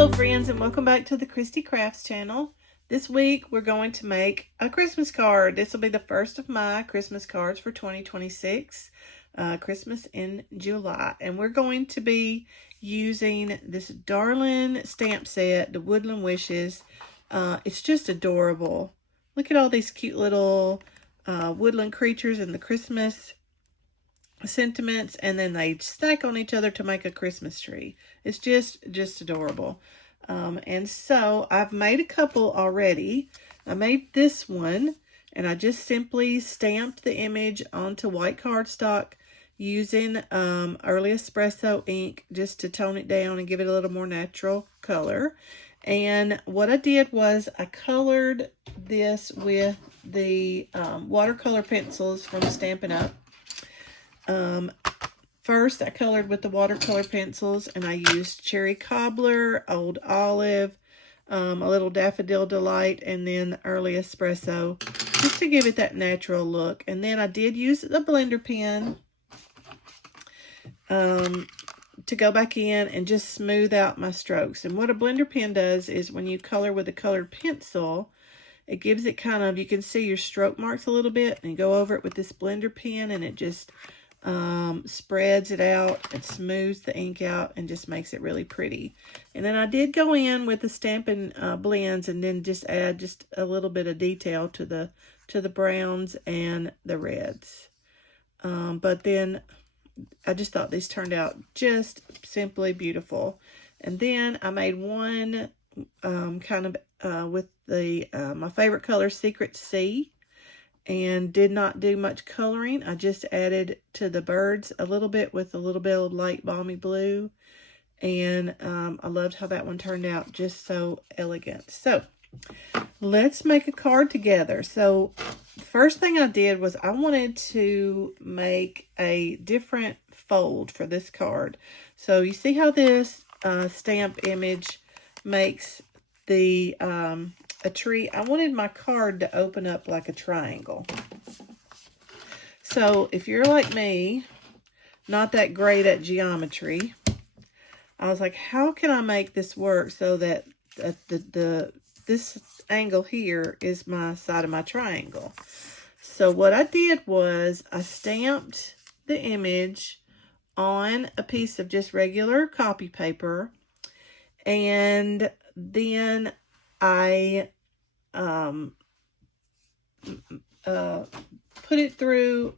Hello friends, and welcome back to the Christy Crafts channel. This week we're going to make a Christmas card. This will be the first of my Christmas cards for 2026, Christmas in July. And we're going to be using this darling stamp set, the Woodland Wishes. It's just adorable. Look at all these cute little woodland creatures and the Christmas sentiments, and then they stack on each other to make a Christmas tree. It's just adorable. And so I've made a couple already. I made this one, and I just simply stamped the image onto white cardstock using early espresso ink just to tone it down and give it a little more natural color. And what I did was I colored this with the watercolor pencils from Stampin' Up. First, I colored with the watercolor pencils, and I used Cherry Cobbler, Old Olive, a little Daffodil Delight, and then Early Espresso, just to give it that natural look. And then I did use the blender pen to go back in and just smooth out my strokes. And what a blender pen does is when you color with a colored pencil, it gives it kind of, you can see your stroke marks a little bit, and you go over it with this blender pen, and it just spreads it out and smooths the ink out and just makes it really pretty. And then I did go in with the Stampin' blends and then just add just a little bit of detail to the browns and the reds. But then I just thought these turned out just simply beautiful. And then I made one kind of with the my favorite color, Secret Sea, and did not do much coloring. I just added to the birds a little bit with a little bit of light balmy blue, and I loved how that one turned out, just so elegant. So let's make a card together. So first thing I did was I wanted to make a different fold for this card. So you see how this stamp image makes the a tree. I wanted my card to open up like a triangle. So if you're like me, not that great at geometry, I was like, how can I make this work so that this angle here is my side of my triangle? So what I did was I stamped the image on a piece of just regular copy paper, and then I put it through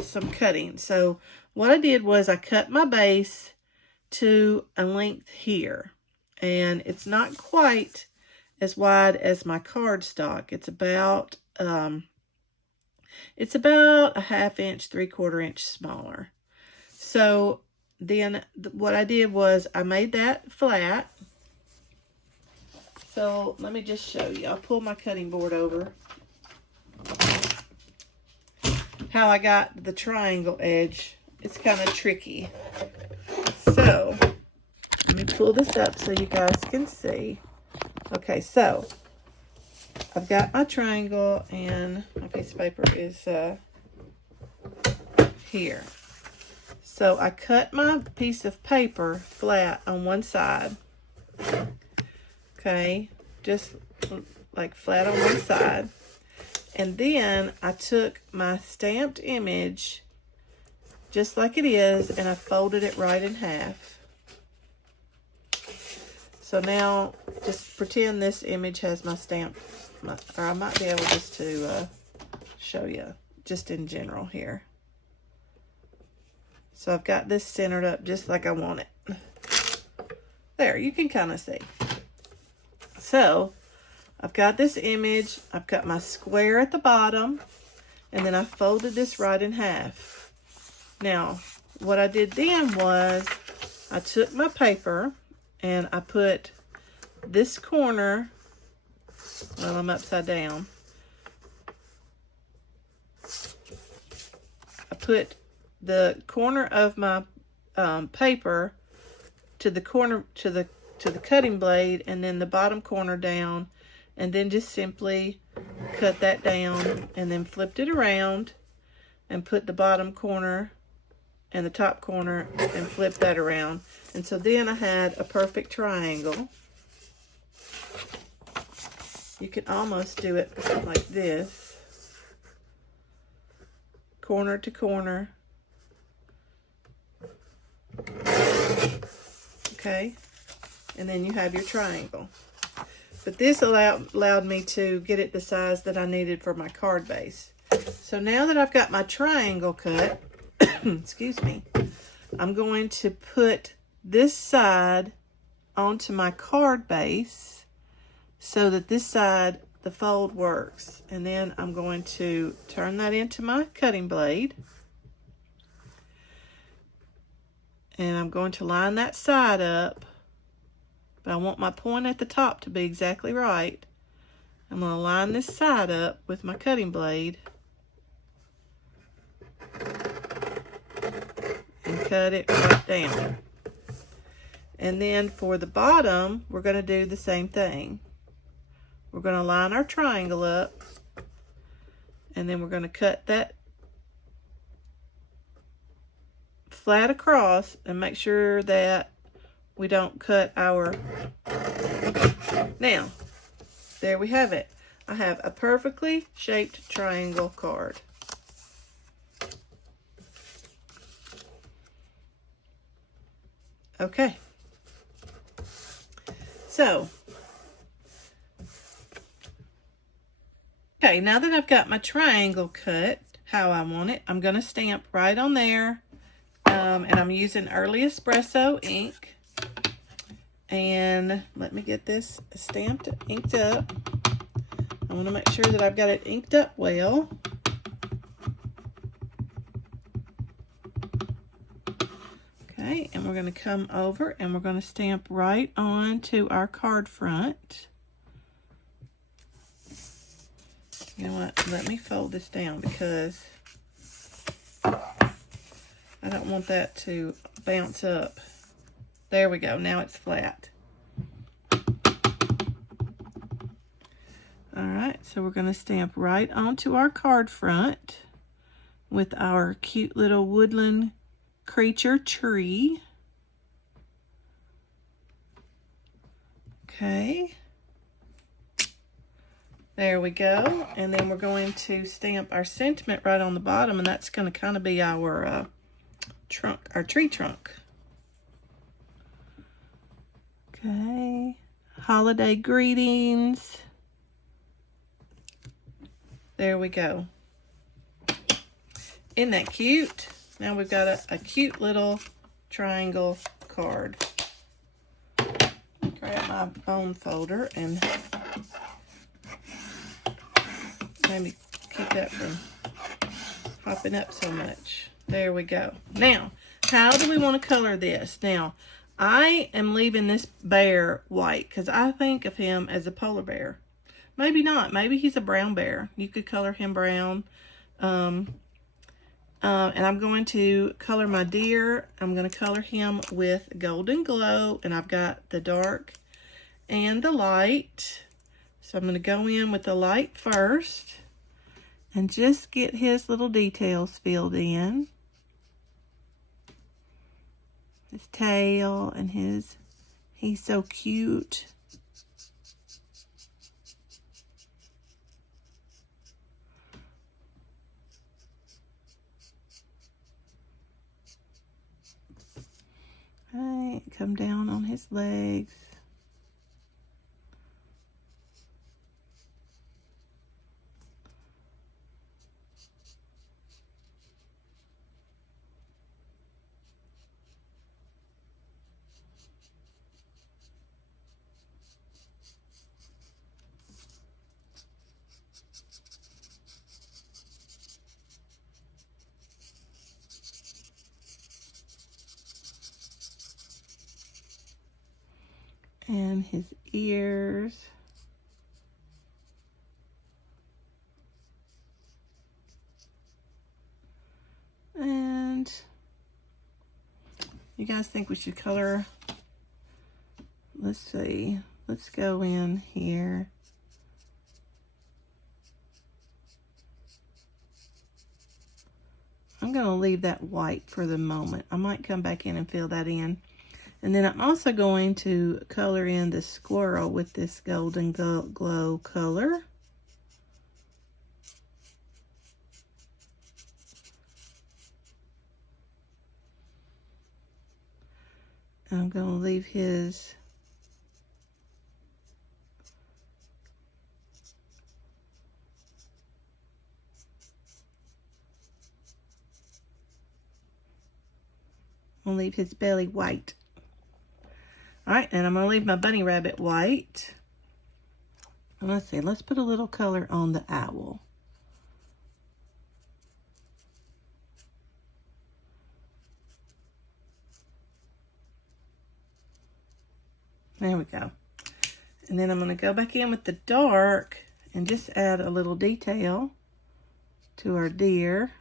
some cutting. So what I did was I cut my base to a length here, and it's not quite as wide as my cardstock. It's about a 1/2 inch, 3/4 inch smaller. So then what I did was I made that flat. So let me just show you. I'll pull my cutting board over. How I got the triangle edge. It's kind of tricky. So let me pull this up so you guys can see. Okay, so I've got my triangle, and my piece of paper is here. So I cut my piece of paper flat on one side. Okay, just like flat on one side. And then I took my stamped image, just like it is, and I folded it right in half. So now, just pretend this image has my stamp, or I might be able just to show you, just in general here. So I've got this centered up just like I want it. There, you can kind of see. So I've got this image, I've got my square at the bottom, and then I folded this right in half. Now, what I did then was I took my paper and I put this corner, well, I'm upside down. I put the corner of my paper to the corner, to the cutting blade, and then the bottom corner down, and then just simply cut that down, and then flipped it around and put the bottom corner and the top corner and flip that around. And so then I had a perfect triangle. You can almost do it like this, corner to corner. Okay, and then you have your triangle. But this allowed me to get it the size that I needed for my card base. So now that I've got my triangle cut, excuse me, I'm going to put this side onto my card base so that this side, the fold works. And then I'm going to turn that into my cutting blade. And I'm going to line that side up. But I want my point at the top to be exactly right. I'm going to line this side up with my cutting blade and cut it right down. And then for the bottom, we're going to do the same thing. We're going to line our triangle up, and then we're going to cut that flat across and make sure that we don't cut our... Now, there we have it. I have a perfectly shaped triangle card. Okay. So, okay, now that I've got my triangle cut how I want it, I'm going to stamp right on there. And I'm using Early Espresso ink. And let me get this stamped, inked up. I want to make sure that I've got it inked up well. Okay, and we're going to come over and we're going to stamp right on to our card front. You know what? Let me fold this down because I don't want that to bounce up. There we go. Now it's flat. All right, so we're going to stamp right onto our card front with our cute little woodland creature tree. Okay. There we go. And then we're going to stamp our sentiment right on the bottom, and that's going to kind of be our trunk, our tree trunk. Okay. Holiday greetings. There we go. Isn't that cute? Now we've got a cute little triangle card. Grab my bone folder and maybe keep that from hopping up so much. There we go. Now, how do we want to color this? Now, I am leaving this bear white because I think of him as a polar bear. Maybe not. Maybe he's a brown bear. You could color him brown. And I'm going to color my deer. I'm going to color him with Golden Glow. And I've got the dark and the light. So I'm going to go in with the light first and just get his little details filled in. His tail and he's so cute. Right, come down on his legs. And his ears. And you guys think we should color? Let's see. Let's go in here. I'm going to leave that white for the moment. I might come back in and fill that in. And then I'm also going to color in the squirrel with this golden glow color. And I'm going to leave his belly white. Alright, and I'm going to leave my bunny rabbit white. And let's see, let's put a little color on the owl. There we go. And then I'm going to go back in with the dark and just add a little detail to our deer.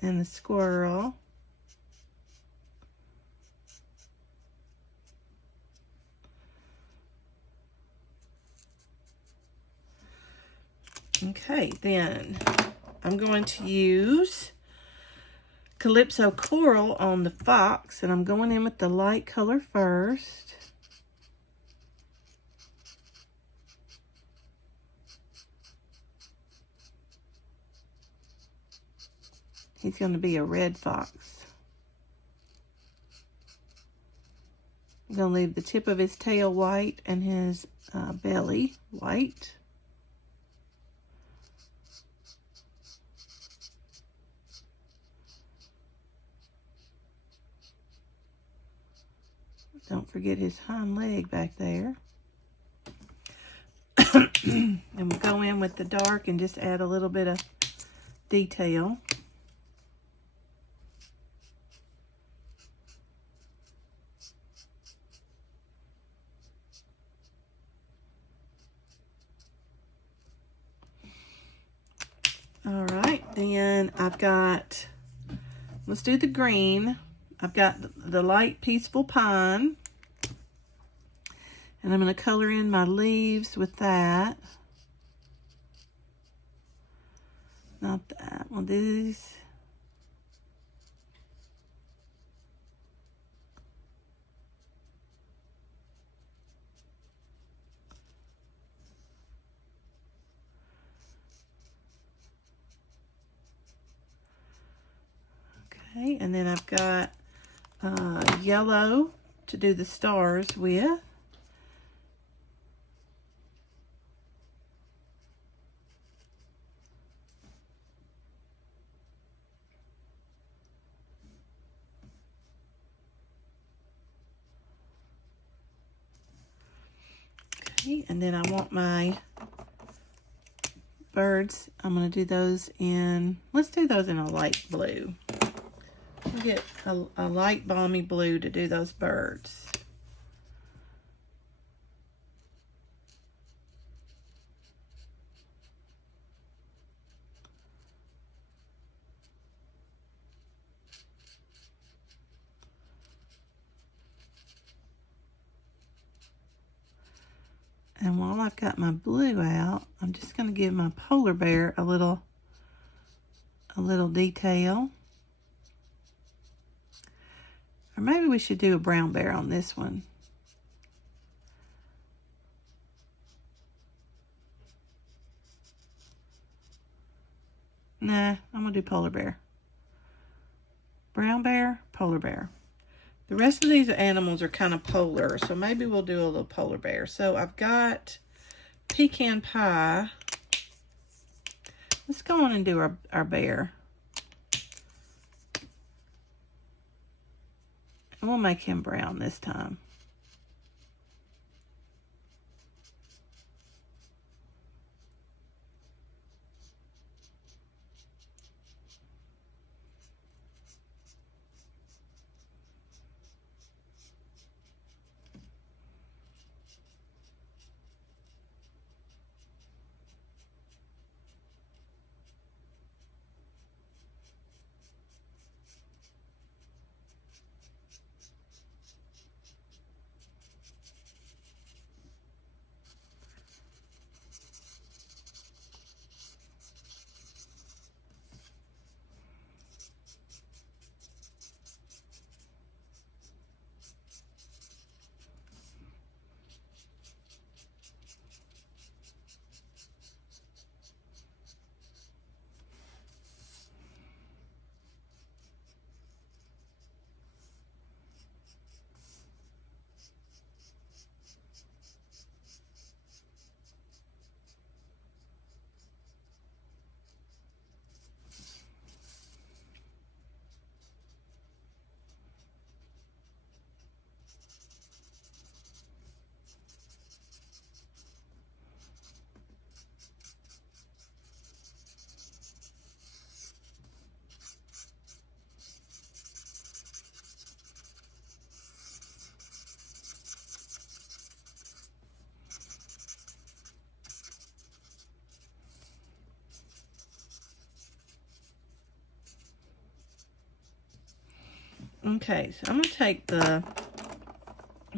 And the squirrel. Okay, then I'm going to use Calypso Coral on the fox, and I'm going in with the light color first. He's going to be a red fox. I'm going to leave the tip of his tail white and his belly white. Don't forget his hind leg back there. And we'll go in with the dark and just add a little bit of detail. All right, then I've got, let's do the green. I've got the light peaceful pine. And I'm going to color in my leaves with that. Not that one, these. Okay, and then I've got yellow to do the stars with. Okay, and then I want my birds, I'm going to do those in, let's do those in a light blue. We'll get a light balmy blue to do those birds. And while I've got my blue out, I'm just going to give my polar bear a little detail. Or maybe we should do a brown bear on this one. Nah, I'm going to do polar bear. Brown bear, polar bear. The rest of these animals are kind of polar, so maybe we'll do a little polar bear. So I've got pecan pie. Let's go on and do our bear. And we'll make him brown this time. Okay, so I'm going to take the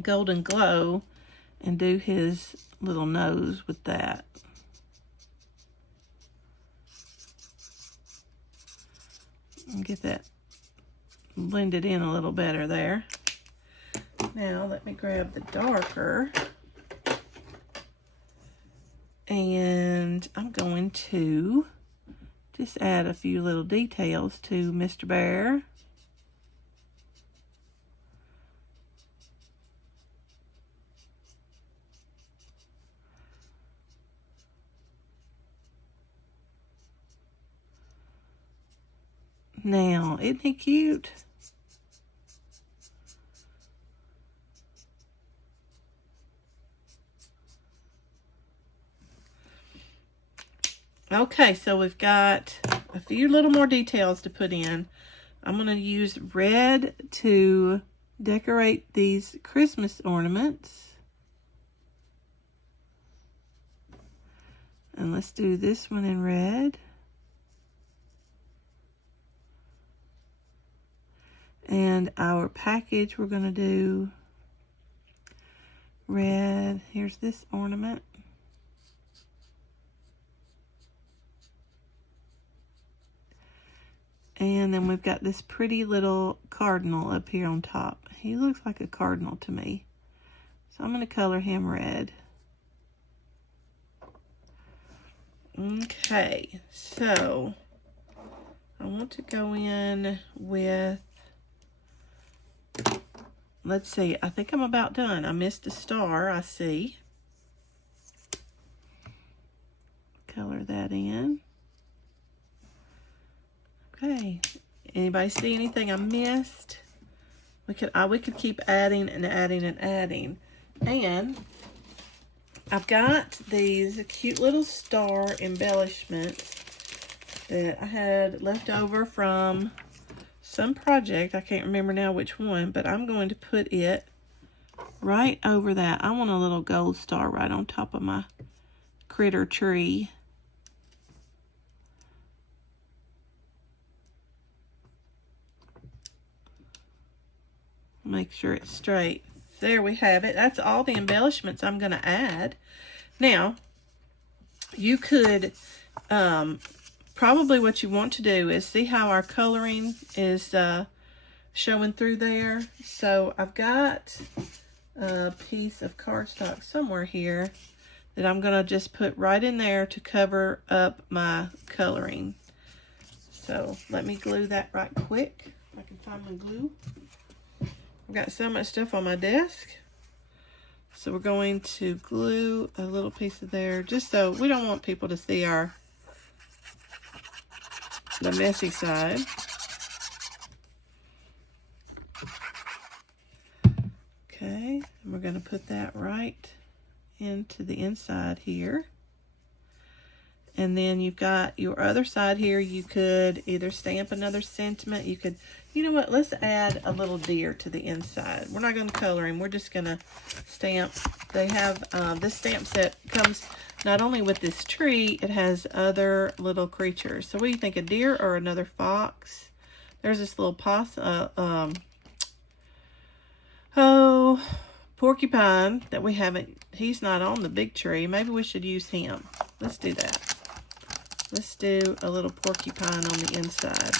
Golden Glow and do his little nose with that. And get that blended in a little better there. Now let me grab the darker. And I'm going to just add a few little details to Mr. Bear. Now, isn't he cute? Okay, so we've got a few little more details to put in. I'm going to use red to decorate these Christmas ornaments. And let's do this one in red. And our package, we're going to do red. Here's this ornament. And then we've got this pretty little cardinal up here on top. He looks like a cardinal to me. So I'm going to color him red. Okay, so I want to go in with, let's see, I think I'm about done. I missed a star, I see. Color that in. Okay, anybody see anything I missed? We could keep adding and adding and adding. And I've got these cute little star embellishments that I had left over from some project. I can't remember now which one, but I'm going to put it right over that. I want a little gold star right on top of my critter tree. Make sure it's straight. There we have it. That's all the embellishments I'm going to add. Now, you could, probably what you want to do is see how our coloring is showing through there. So I've got a piece of cardstock somewhere here that I'm going to just put right in there to cover up my coloring. So let me glue that right quick. If I can find my glue. I've got so much stuff on my desk. So we're going to glue a little piece of there, just so we don't want people to see the messy side. Okay, and we're going to put that right into the inside here. And then you've got your other side here. You could either stamp another sentiment. You could, you know what, let's add a little deer to the inside. We're not going to color him. We're just going to stamp. They have, this stamp set comes not only with this tree, it has other little creatures. So what do you think, a deer or another fox? There's this little porcupine that we haven't, he's not on the big tree. Maybe we should use him. Let's do that. Let's do a little porcupine on the inside.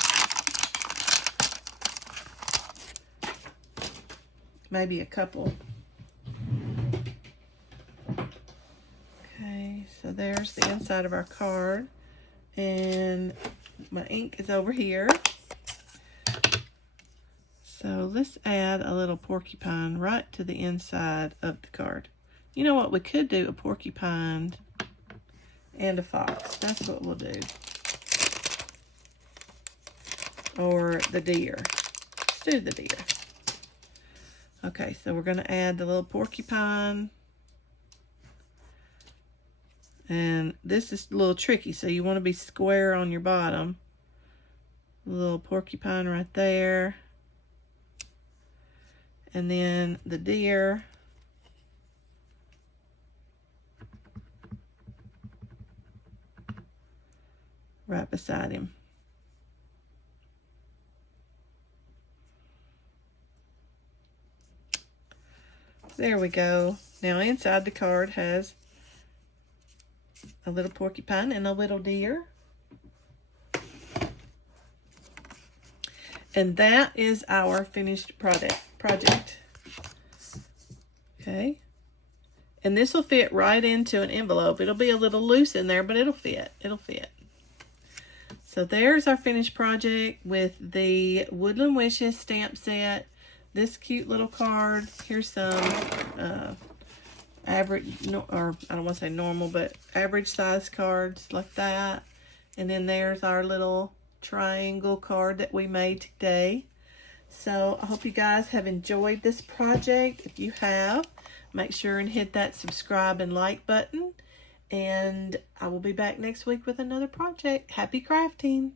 Maybe a couple. Okay, so there's the inside of our card. And my ink is over here. So let's add a little porcupine right to the inside of the card. You know what, we could do a porcupine and a fox. That's what we'll do. Or the deer. Let's do the deer. Okay, so we're going to add the little porcupine. And this is a little tricky, so you want to be square on your bottom. A little porcupine right there. And then the deer. Right beside him. There we go. Now inside the card has a little porcupine and a little deer. And that is our finished project. Okay. And this will fit right into an envelope. It'll be a little loose in there, but it'll fit. It'll fit. So there's our finished project with the Woodland Wishes Stamp Set. This cute little card. Here's some average, or I don't want to say normal, but average size cards like that. And then there's our little triangle card that we made today. So I hope you guys have enjoyed this project. If you have, make sure and hit that subscribe and like button. And I will be back next week with another project. Happy crafting!